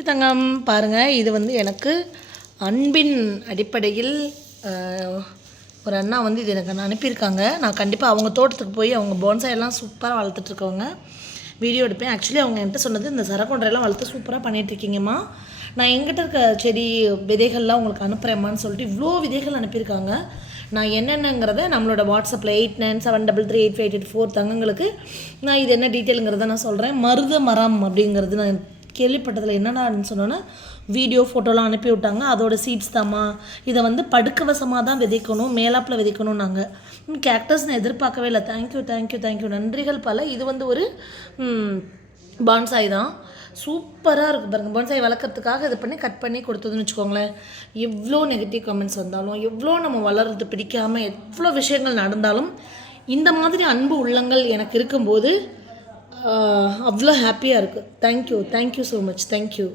குட்டி தங்கம் பாருங்கள் இது வந்து எனக்கு அன்பின் அடிப்படையில் ஒரு அண்ணா வந்து இது எனக்கு அனுப்பியிருக்காங்க. நான் கண்டிப்பாக அவங்க தோட்டத்துக்கு போய் அவங்க bonsai எல்லாம் சூப்பராக வளர்த்துட்ருக்கவங்க வீடியோ எடுப்பேன். ஆக்சுவலி அவங்க என்கிட்ட சொன்னது இந்த சரக்கொன்றையெல்லாம் வளர்த்து சூப்பராக பண்ணிகிட்ருக்கீங்கம்மா நான் எங்கிட்ட இருக்க செடி விதைகள்லாம் உங்களுக்கு அனுப்புகிறேம்மான்னு சொல்லிட்டு இவ்வளோ விதைகள் அனுப்பியிருக்காங்க. நான் என்னென்னங்கிறத நம்மளோட வாட்ஸ்அப்பில் eight nine seven double three eight five eight four தங்கங்களுக்கு நான் இது என்ன டீட்டெயிலுங்கிறத நான் சொல்கிறேன் மருத மரம் அப்படிங்கிறது நான் கேள்விப்பட்டதில் என்னென்னு சொன்னோன்னா வீடியோ ஃபோட்டோலாம் அனுப்பி விட்டாங்க அதோட சீட்ஸ் தாம்மா. இதை வந்து படுக்கவசமாக தான் விதைக்கணும் மேலாப்பில் விதைக்கணும் நாங்கள் கேக்டஸ் நான் எதிர்பார்க்கவே இல்லை. தேங்க்யூ தேங்க்யூ தேங்க்யூ நன்றிகள் பல. இது வந்து ஒரு பான்சாய் தான். சூப்பராக இருக்கும் பாருங்கள் பான்சாய் வளர்க்குறதுக்காக இது பண்ணி கட் பண்ணி கொடுத்ததுன்னு வச்சுக்கோங்களேன். எவ்வளோ நெகட்டிவ் கமெண்ட்ஸ் வந்தாலும் எவ்வளோ நம்ம வளர்றது பிடிக்காமல் எவ்வளோ விஷயங்கள் நடந்தாலும் இந்த மாதிரி அன்பு உள்ளங்கள் எனக்கு இருக்கும்போது அவ்வளோ ஹாப்பியாக இருக்குது. Thank you thank you so much thank you